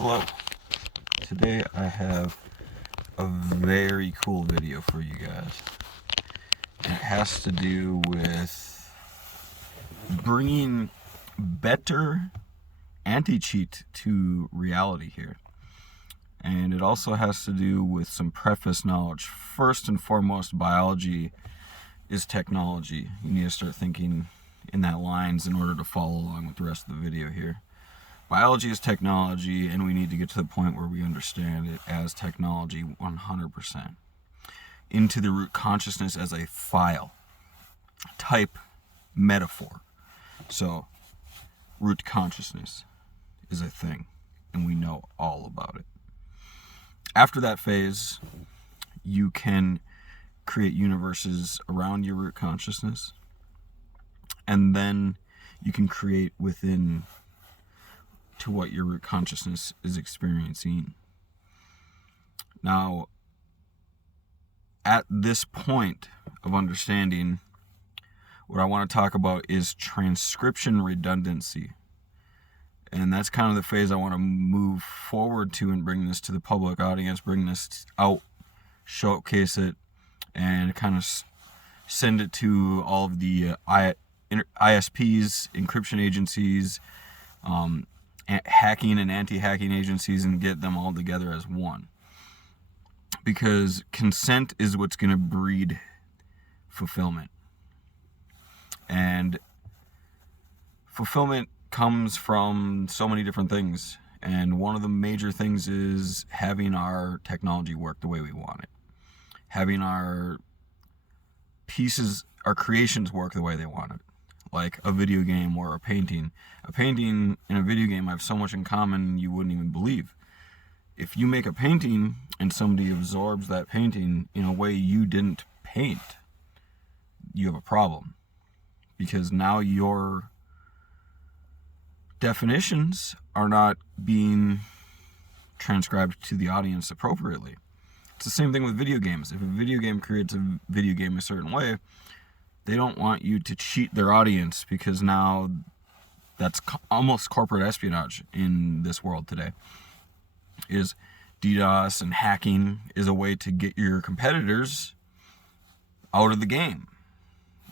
Hello. Today I have a very cool video for you guys. And it has to do with bringing better anti-cheat to reality here. And it also has to do with some preface knowledge. First and foremost, biology is technology. You need to start thinking in that lines in order to follow along with the rest of the video here. Biology is technology, and we need to get to the point where we understand it as technology 100%. Into the root consciousness as a file, type, metaphor. So, root consciousness is a thing, and we know all about it. After that phase, you can create universes around your root consciousness, and then you can create within to what your root consciousness is experiencing. Now, at this point of understanding, what I want to talk about is transcription redundancy. And that's kind of the phase I want to move forward to and bring this to the public audience, bring this out, showcase it, and kind of send it to all of the ISPs, encryption agencies, hacking and anti-hacking agencies, and get them all together as one. Because consent is what's going to breed fulfillment. And fulfillment comes from so many different things. And one of the major things is having our technology work the way we want it. Having our pieces, our creations work the way they want it. Like a video game or a painting. A painting and a video game have so much in common you wouldn't even believe. If you make a painting and somebody absorbs that painting in a way you didn't paint, you have a problem. Because now your definitions are not being transcribed to the audience appropriately. It's the same thing with video games. If a video game creates a video game a certain way, they don't want you to cheat their audience, because now that's almost corporate espionage in this world today. Is DDoS and hacking is a way to get your competitors out of the game.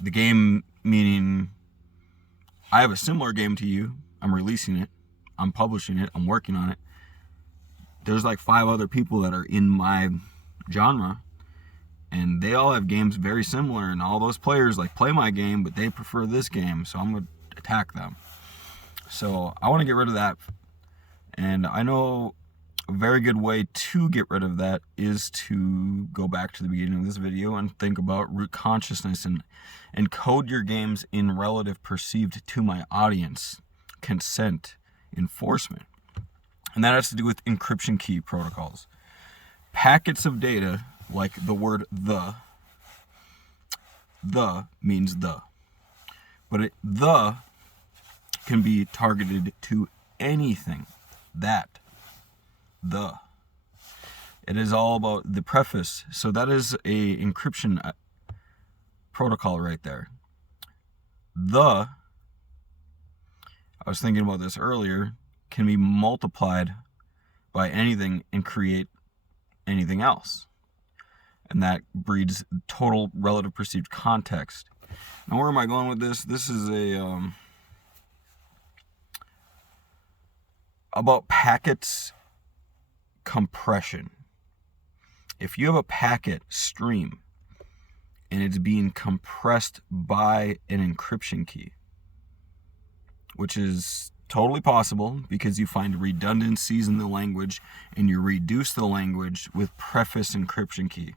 The game meaning, I have a similar game to you, I'm releasing it, I'm publishing it, I'm working on it. There's like 5 other people that are in my genre, and they all have games very similar, and all those players like play my game, but they prefer this game, so I'm going to attack them. So I want to get rid of that. And I know a very good way to get rid of that is to go back to the beginning of this video and think about root consciousness and code your games in relative perceived to my audience consent enforcement. And that has to do with encryption key protocols. Packets of data, like the word the means the. But the can be targeted to anything. That. The. It is all about the preface. So that is a encryption protocol right there. I was thinking about this earlier, can be multiplied by anything and create anything else. And that breeds total relative perceived context. Now, where am I going with this? This is about packets compression. If you have a packet stream and it's being compressed by an encryption key, which is totally possible because you find redundancies in the language and you reduce the language with preface encryption key.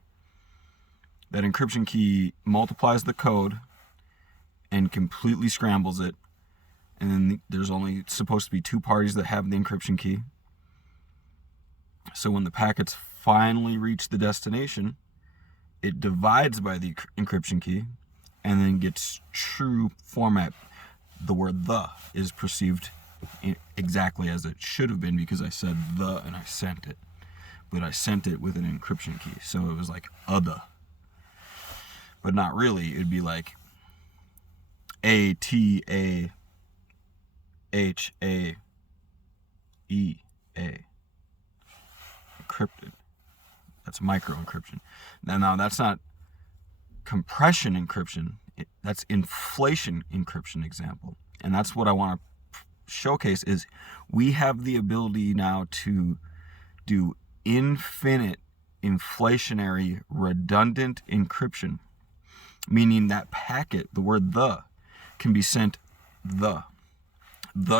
That encryption key multiplies the code and completely scrambles it. And then there's only supposed to be 2 parties that have the encryption key. So when the packets finally reach the destination, it divides by the encryption key and then gets true format. The word the is perceived exactly as it should have been because I said the and I sent it. But I sent it with an encryption key. So it was like other. But not really. It'd be like ATAHAEA. That's micro encryption. Now that's not compression encryption. That's inflation encryption example. And that's what I want to showcase is we have the ability now to do infinite inflationary redundant encryption, meaning that packet, the word the, can be sent the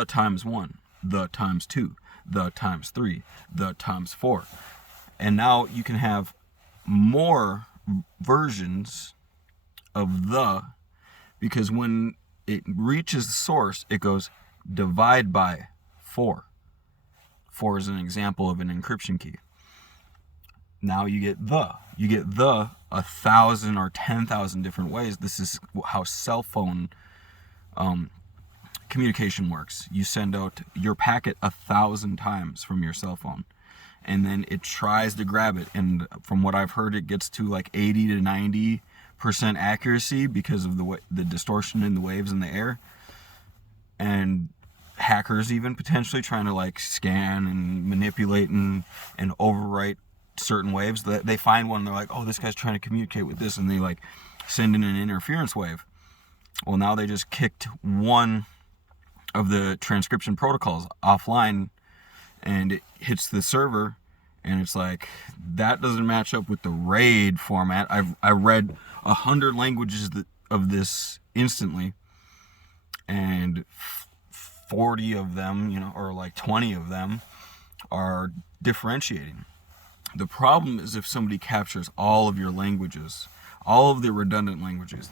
times 1, the times 2, the times 3, the times 4. And now you can have more versions of the, because when it reaches the source, it goes divide by 4. 4 is an example of an encryption key. Now you get the 1,000 or 10,000 different ways. This is how cell phone communication works. You send out your packet 1,000 times from your cell phone, and then it tries to grab it. And from what I've heard, it gets to like 80 to 90% accuracy because of the distortion in the waves in the air. And hackers even potentially trying to like scan and manipulate and overwrite certain waves. That they find one and they're like, oh, this guy's trying to communicate with this, and they like send in an interference wave. Well, now they just kicked one of the transcription protocols offline, and it hits the server, and it's like, that doesn't match up with the RAID format. I read 100 languages of this instantly, and 40 of them, or like 20 of them are differentiating. The problem is if somebody captures all of your languages, all of the redundant languages.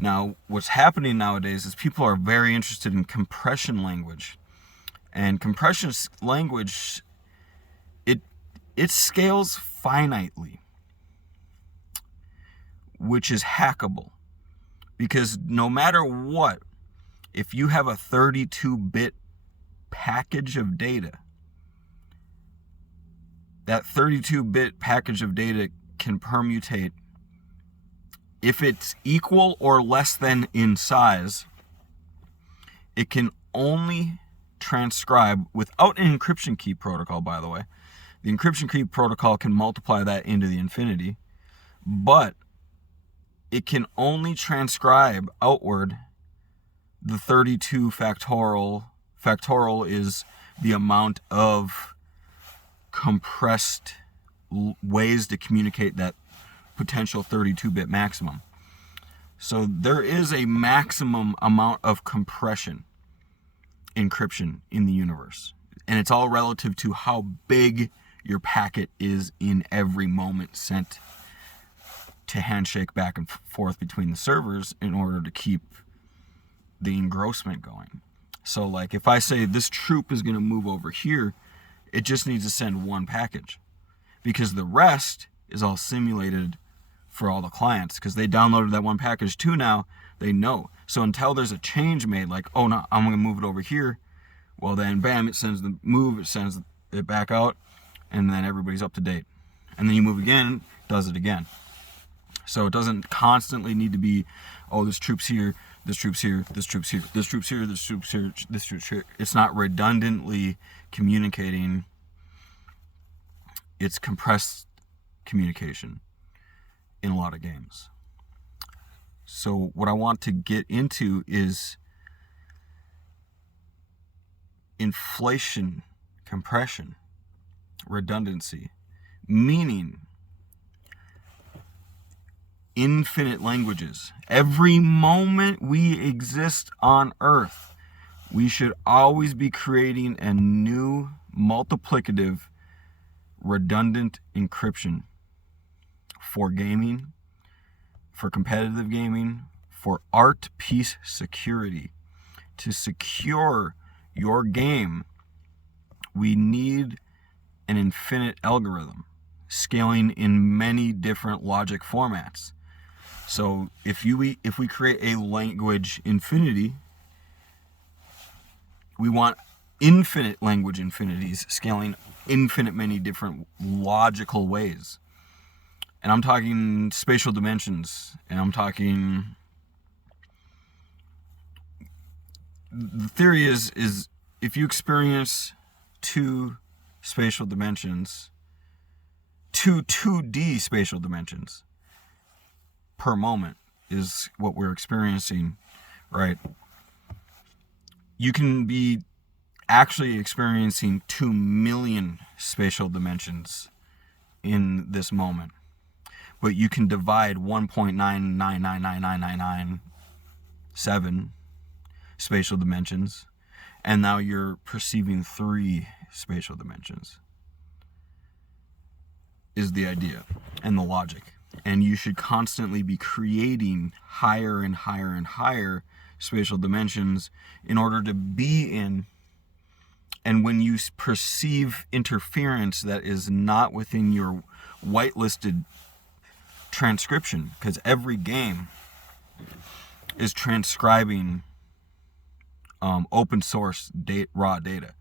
Now, what's happening nowadays is people are very interested in compression language. And compression language, it scales finitely, which is hackable. Because no matter what, if you have a 32-bit package of data, that 32-bit package of data can permutate. If it's equal or less than in size, it can only transcribe without an encryption key protocol, by the way. The encryption key protocol can multiply that into the infinity, but it can only transcribe outward the 32 factorial. Factorial is the amount of compressed ways to communicate that potential 32-bit maximum. So there is a maximum amount of compression encryption in the universe, and it's all relative to how big your packet is in every moment sent to handshake back and forth between the servers in order to keep the engrossment going. So like if I say this troop is going to move over here, it just needs to send one package, because the rest is all simulated for all the clients, because they downloaded that one package too. Now they know. So until there's a change made, like, oh no, I'm going to move it over here, well then bam, it sends the move, it sends it back out, and then everybody's up to date. And then you move again, does it again. So it doesn't constantly need to be, oh, this troop's here, this troop's here, this troop's here, this troop's here, this troop's here, this troop's here. It's not redundantly communicating. It's compressed communication in a lot of games. So what I want to get into is inflation, compression, redundancy, meaning infinite languages. Every moment we exist on Earth, we should always be creating a new multiplicative redundant encryption for gaming, for competitive gaming, for art piece security. To secure your game, we need an infinite algorithm scaling in many different logic formats. So if we create a language infinity, we want infinite language infinities scaling infinite many different logical ways. And I'm talking spatial dimensions, and I'm talking, the theory is if you experience two spatial dimensions, to 2D spatial dimensions per moment is what we're experiencing, right? You can be actually experiencing 2 million spatial dimensions in this moment, but you can divide 1.9999997 spatial dimensions, and now you're perceiving 3 spatial dimensions, is the idea and the logic. And you should constantly be creating higher and higher and higher spatial dimensions in order to be in. And when you perceive interference that is not within your whitelisted transcription, because every game is transcribing open source raw data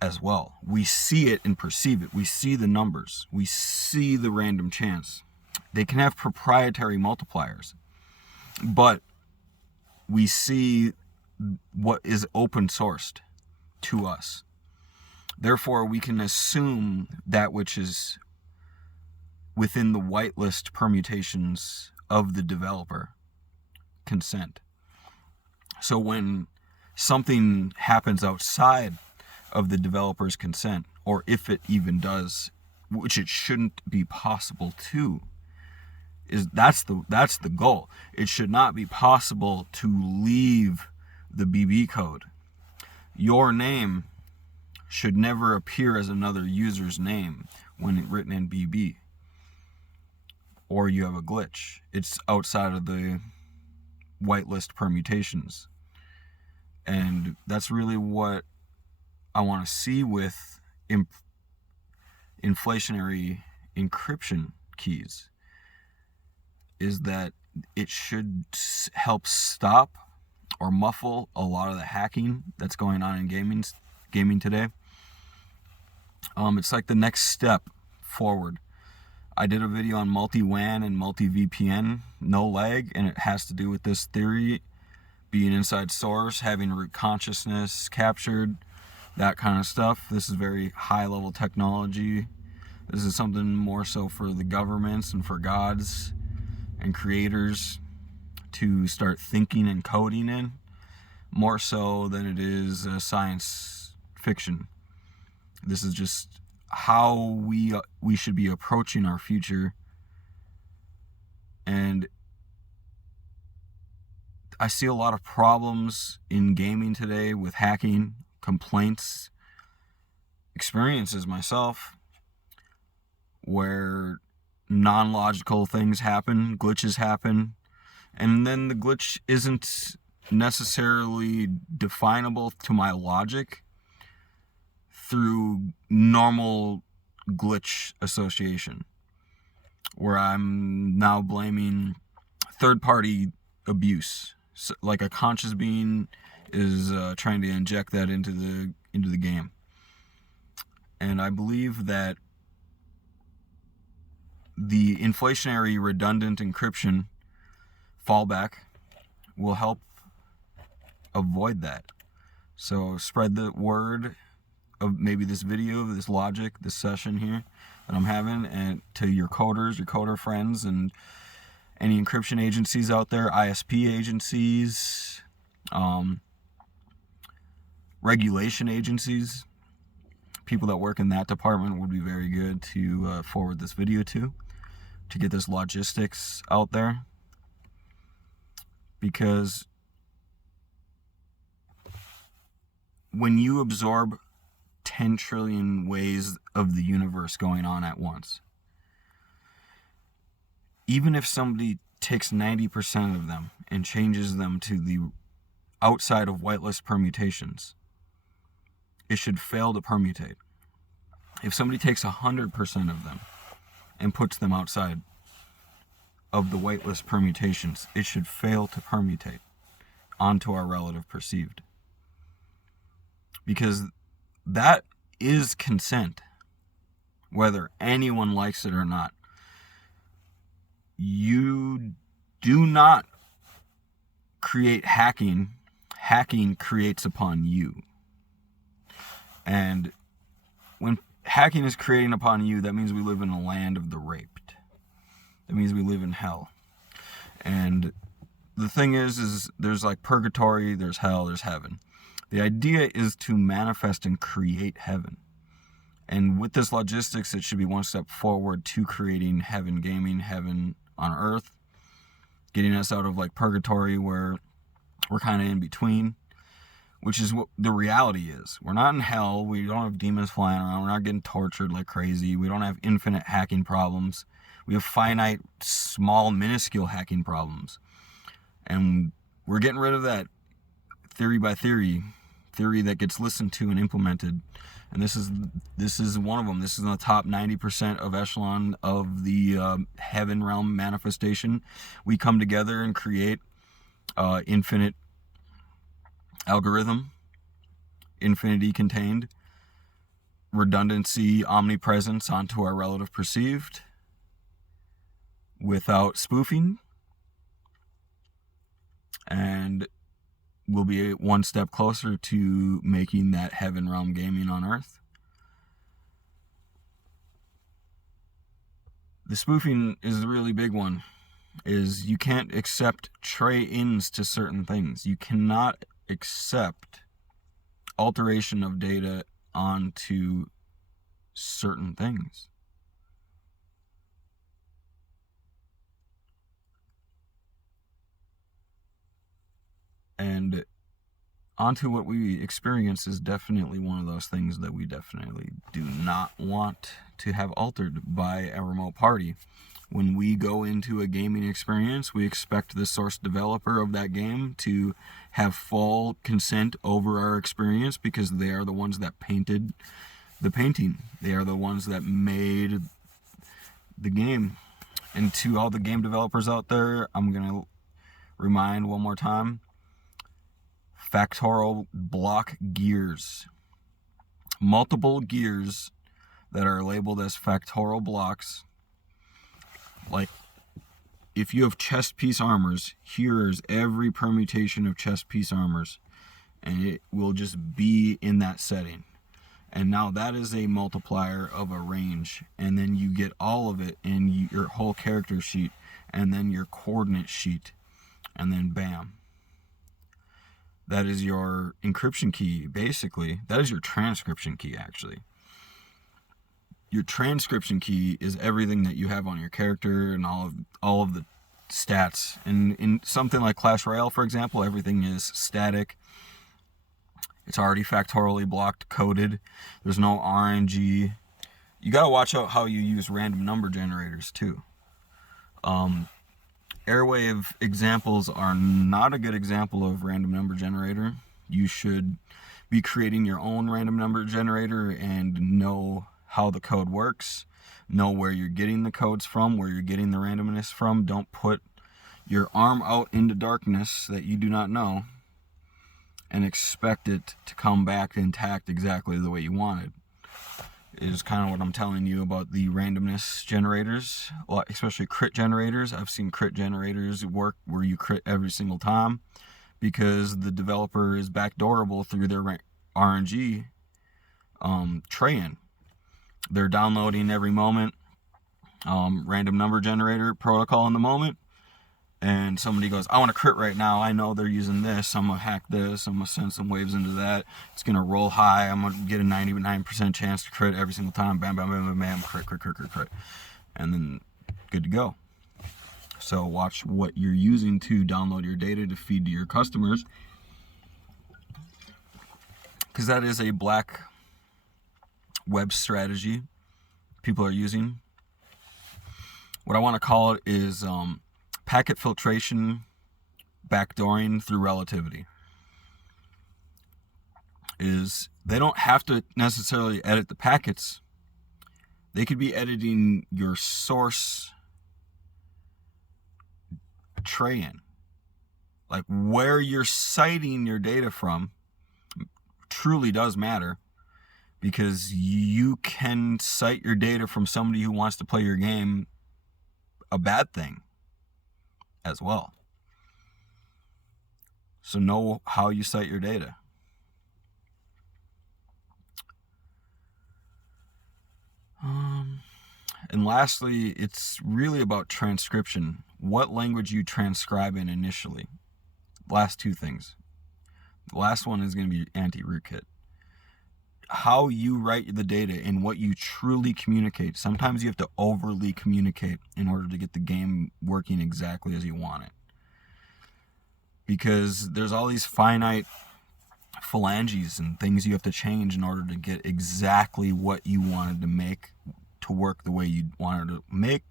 as well. We see it and perceive it. We see the numbers. We see the random chance. They can have proprietary multipliers, but we see what is open sourced to us. Therefore, we can assume that which is within the whitelist permutations of the developer consent. So when something happens outside of the developer's consent, or if it even does, which it shouldn't be possible to, that's the goal. It should not be possible to leave the BB code. Your name should never appear as another user's name when it's written in BB, or you have a glitch. It's outside of the whitelist permutations. And that's really what I want to see with inflationary encryption keys, is that it should help stop or muffle a lot of the hacking that's going on in gaming today. It's like the next step forward. I did a video on multi-WAN and multi-VPN, no lag, and it has to do with this theory being inside source, having root consciousness captured, that kind of stuff. This is very high-level technology. This is something more so for the governments and for gods and creators to start thinking and coding in, more so than it is science fiction. This is just how we should be approaching our future. And I see a lot of problems in gaming today with hacking, complaints, experiences myself, where non-logical things happen, glitches happen, and then the glitch isn't necessarily definable to my logic through normal glitch association, where I'm now blaming third-party abuse. So, like a conscious being is trying to inject that into the game. And I believe that the inflationary redundant encryption fallback will help avoid that. So spread the word of maybe this video, this logic, this session here that I'm having, and to your coders, your coder friends, and any encryption agencies out there, ISP agencies, regulation agencies, people that work in that department would be very good to forward this video to get this logistics out there. Because when you absorb 10 trillion ways of the universe going on at once, even if somebody takes 90% of them and changes them to the outside of whitelist permutations, it should fail to permutate. If somebody takes 100% of them and puts them outside of the whitelist permutations, it should fail to permutate onto our relative perceived. Because that is consent, whether anyone likes it or not. You do not create hacking. Hacking creates upon you. And when hacking is creating upon you, that means we live in a land of the raped. That means we live in hell. And the thing is there's like purgatory, there's hell, there's heaven. The idea is to manifest and create heaven. And with this logistics, it should be one step forward to creating heaven gaming, heaven on earth, getting us out of like purgatory where we're kind of in between, which is what the reality is. We're not in hell. We don't have demons flying around. We're not getting tortured like crazy. We don't have infinite hacking problems. We have finite, small, minuscule hacking problems. And we're getting rid of that theory by theory that gets listened to and implemented. And this is one of them. This is in the top 90% of echelon of the heaven realm manifestation. We come together and create infinite algorithm, infinity contained, redundancy, omnipresence onto our relative perceived, without spoofing, and we'll be one step closer to making that heaven realm gaming on earth. The spoofing is the really big one, is you can't accept tray-ins to certain things. You cannot accept alteration of data onto certain things. And onto what we experience is definitely one of those things that we definitely do not want to have altered by a remote party. When we go into a gaming experience, we expect the source developer of that game to have full consent over our experience, because they are the ones that painted the painting. They are the ones that made the game. And to all the game developers out there, I'm going to remind one more time, factorial block gears. Multiple gears that are labeled as factorial blocks. Like, if you have chest piece armors, here's every permutation of chest piece armors, and it will just be in that setting. And now that is a multiplier of a range, and then you get all of it in your whole character sheet, and then your coordinate sheet, and then bam. That is your encryption key, basically. That is your transcription key, actually. Your transcription key is everything that you have on your character and all of the stats. And in something like Clash Royale, for example, everything is static. It's already factorially blocked, coded. There's no RNG. You gotta watch out how you use random number generators too. Airwave examples are not a good example of random number generator. You should be creating your own random number generator and know how the code works, know where you're getting the codes from, where you're getting the randomness from. Don't put your arm out into darkness that you do not know and expect it to come back intact exactly the way you wanted. Is kind of what I'm telling you about the randomness generators, especially crit generators. I've seen crit generators work where you crit every single time because the developer is backdoorable through their RNG tray-in. They're downloading every moment, random number generator protocol in the moment, and somebody goes, I want to crit right now. I know they're using this. I'm going to hack this. I'm going to send some waves into that. It's going to roll high. I'm going to get a 99% chance to crit every single time. Bam, bam, bam, bam, bam, crit, crit, crit, crit, crit. And then good to go. So watch what you're using to download your data to feed to your customers, because that is a black web strategy people are using. What I want to call it is packet filtration backdooring through relativity. Is they don't have to necessarily edit the packets. They could be editing your source tray-in. Like where you're citing your data from truly does matter, because you can cite your data from somebody who wants to play your game a bad thing as well. So know how you cite your data. And lastly, it's really about transcription. What language you transcribe in initially. Last two things. The last one is going to be anti-rootkit. How you write the data and what you truly communicate. Sometimes you have to overly communicate in order to get the game working exactly as you want it. Because there's all these finite phalanges and things you have to change in order to get exactly what you wanted to make to work the way you wanted to make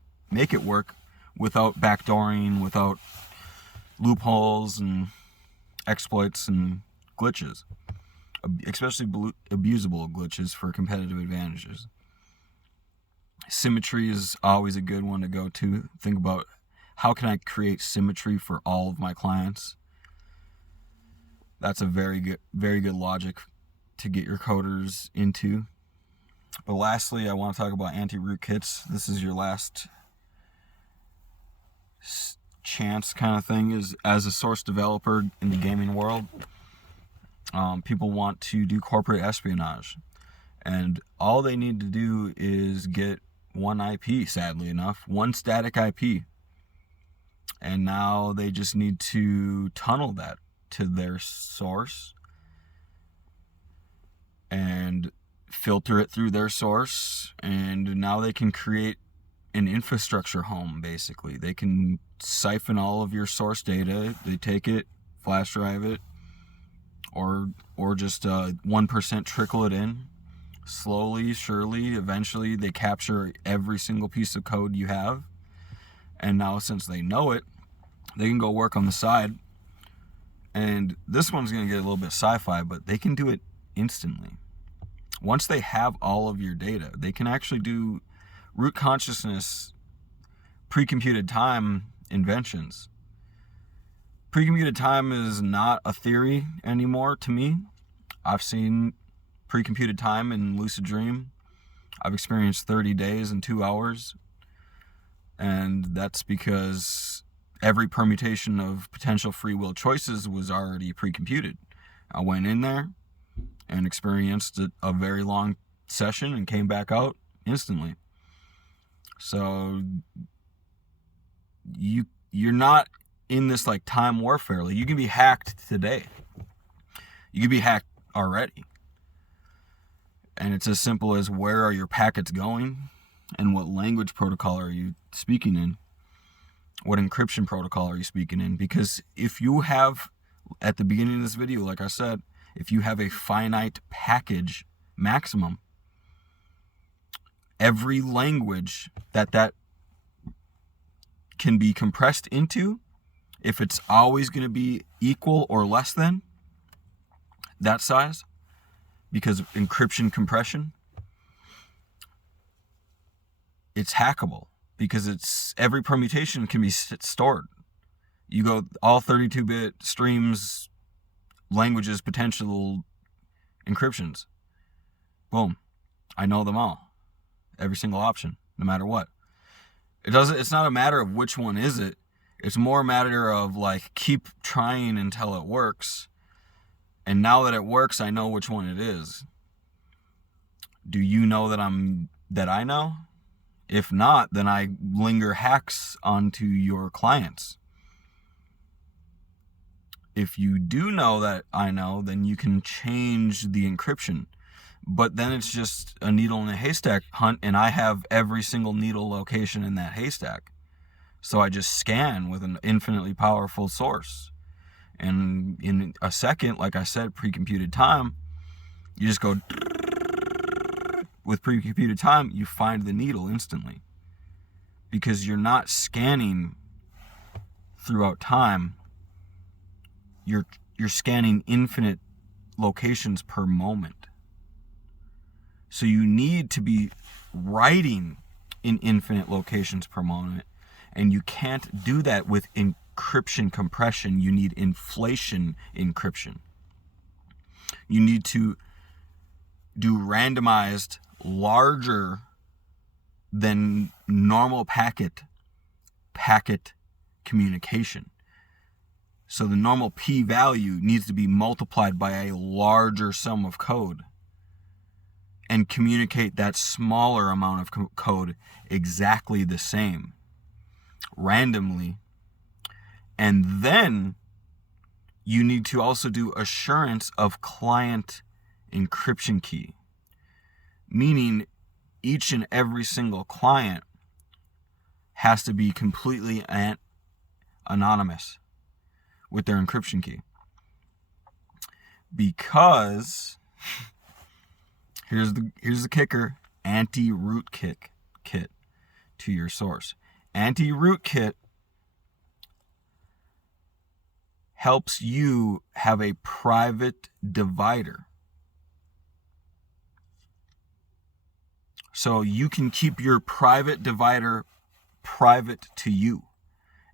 it work, without backdooring, without loopholes and exploits and glitches, especially abusable glitches for competitive advantages. Symmetry is always a good one to go to. Think about, how can I create symmetry for all of my clients? That's a very good logic to get your coders into. But lastly, I want to talk about anti-rootkits. This is your last chance kind of thing. Is as a source developer in the gaming world, people want to do corporate espionage, and all they need to do is get one IP, sadly enough, one static IP, and now they just need to tunnel that to their source and filter it through their source, and now they can create an infrastructure home. Basically, they can siphon all of your source data. They take it, flash drive it, or just 1% trickle it in, slowly, surely. Eventually they capture every single piece of code you have, and now since they know it, they can go work on the side. And this one's going to get a little bit sci-fi, but they can do it instantly. Once they have all of your data, they can actually do root consciousness, pre-computed time inventions. Pre-computed time is not a theory anymore to me. I've seen pre-computed time in Lucid Dream. I've experienced 30 days and 2 hours. And that's because every permutation of potential free will choices was already pre-computed. I went in there and experienced a very long session and came back out instantly. So you're not in this like time warfare. Like, you can be hacked today. You can be hacked already. And it's as simple as, where are your packets going and what language protocol are you speaking in? What encryption protocol are you speaking in? Because if you have, at the beginning of this video, like I said, if you have a finite package maximum, every language that can be compressed into, if it's always going to be equal or less than that size, because of encryption compression, it's hackable, because it's every permutation can be stored. You go all 32-bit streams, languages, potential encryptions. Boom. I know them all. Every single option, no matter what. It's not a matter of which one is it. It's more a matter of, like, keep trying until it works. And now that it works, I know which one it is. Do you know that I know? If not, then I linger hacks onto your clients. If you do know that I know, then you can change the encryption. But then it's just a needle in a haystack hunt, and I have every single needle location in that haystack. So I just scan with an infinitely powerful source. And in a second, like I said, pre-computed time, you just go, with pre-computed time, you find the needle instantly. Because you're not scanning throughout time. You're scanning infinite locations per moment. So you need to be writing in infinite locations per moment. And you can't do that with encryption compression. You need inflation encryption. You need to do randomized, larger than normal packet communication. So the normal p-value needs to be multiplied by a larger sum of code. and communicate that smaller amount of code exactly the same randomly. And then you need to also do assurance of client encryption key, meaning each and every single client has to be completely anonymous with their encryption key. Because here's the kicker: anti-rootkit to your source. Anti-rootkit helps you have a private divider. So you can keep your private divider private to you,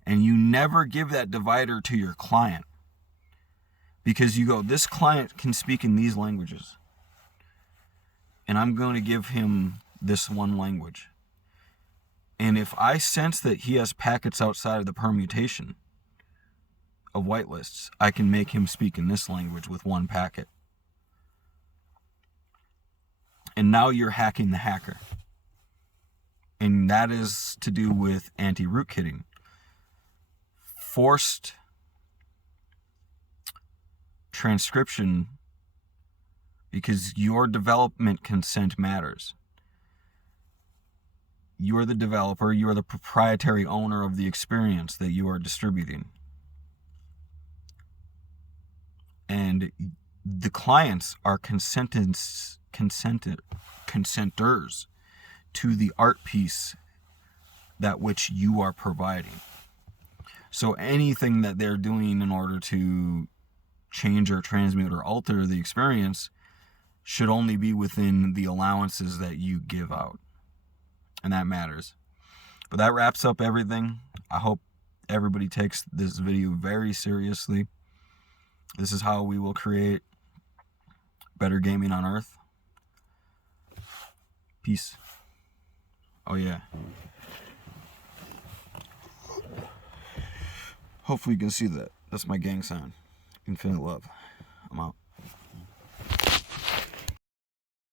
and you never give that divider to your client, because you go, this client can speak in these languages, and I'm going to give him this one language. And if I sense that he has packets outside of the permutation of whitelists, I can make him speak in this language with one packet. And now you're hacking the hacker. And that is to do with anti-rootkitting. Forced transcription, because your development consent matters. You are the developer, you are the proprietary owner of the experience that you are distributing. And the clients are consenters to the art piece that which you are providing. So anything that they're doing in order to change or transmute or alter the experience should only be within the allowances that you give out. And that matters. But that wraps up everything. I hope everybody takes this video very seriously. This is how we will create better gaming on Earth. Peace. Oh yeah. Hopefully you can see that. That's my gang sign. Infinite love. I'm out.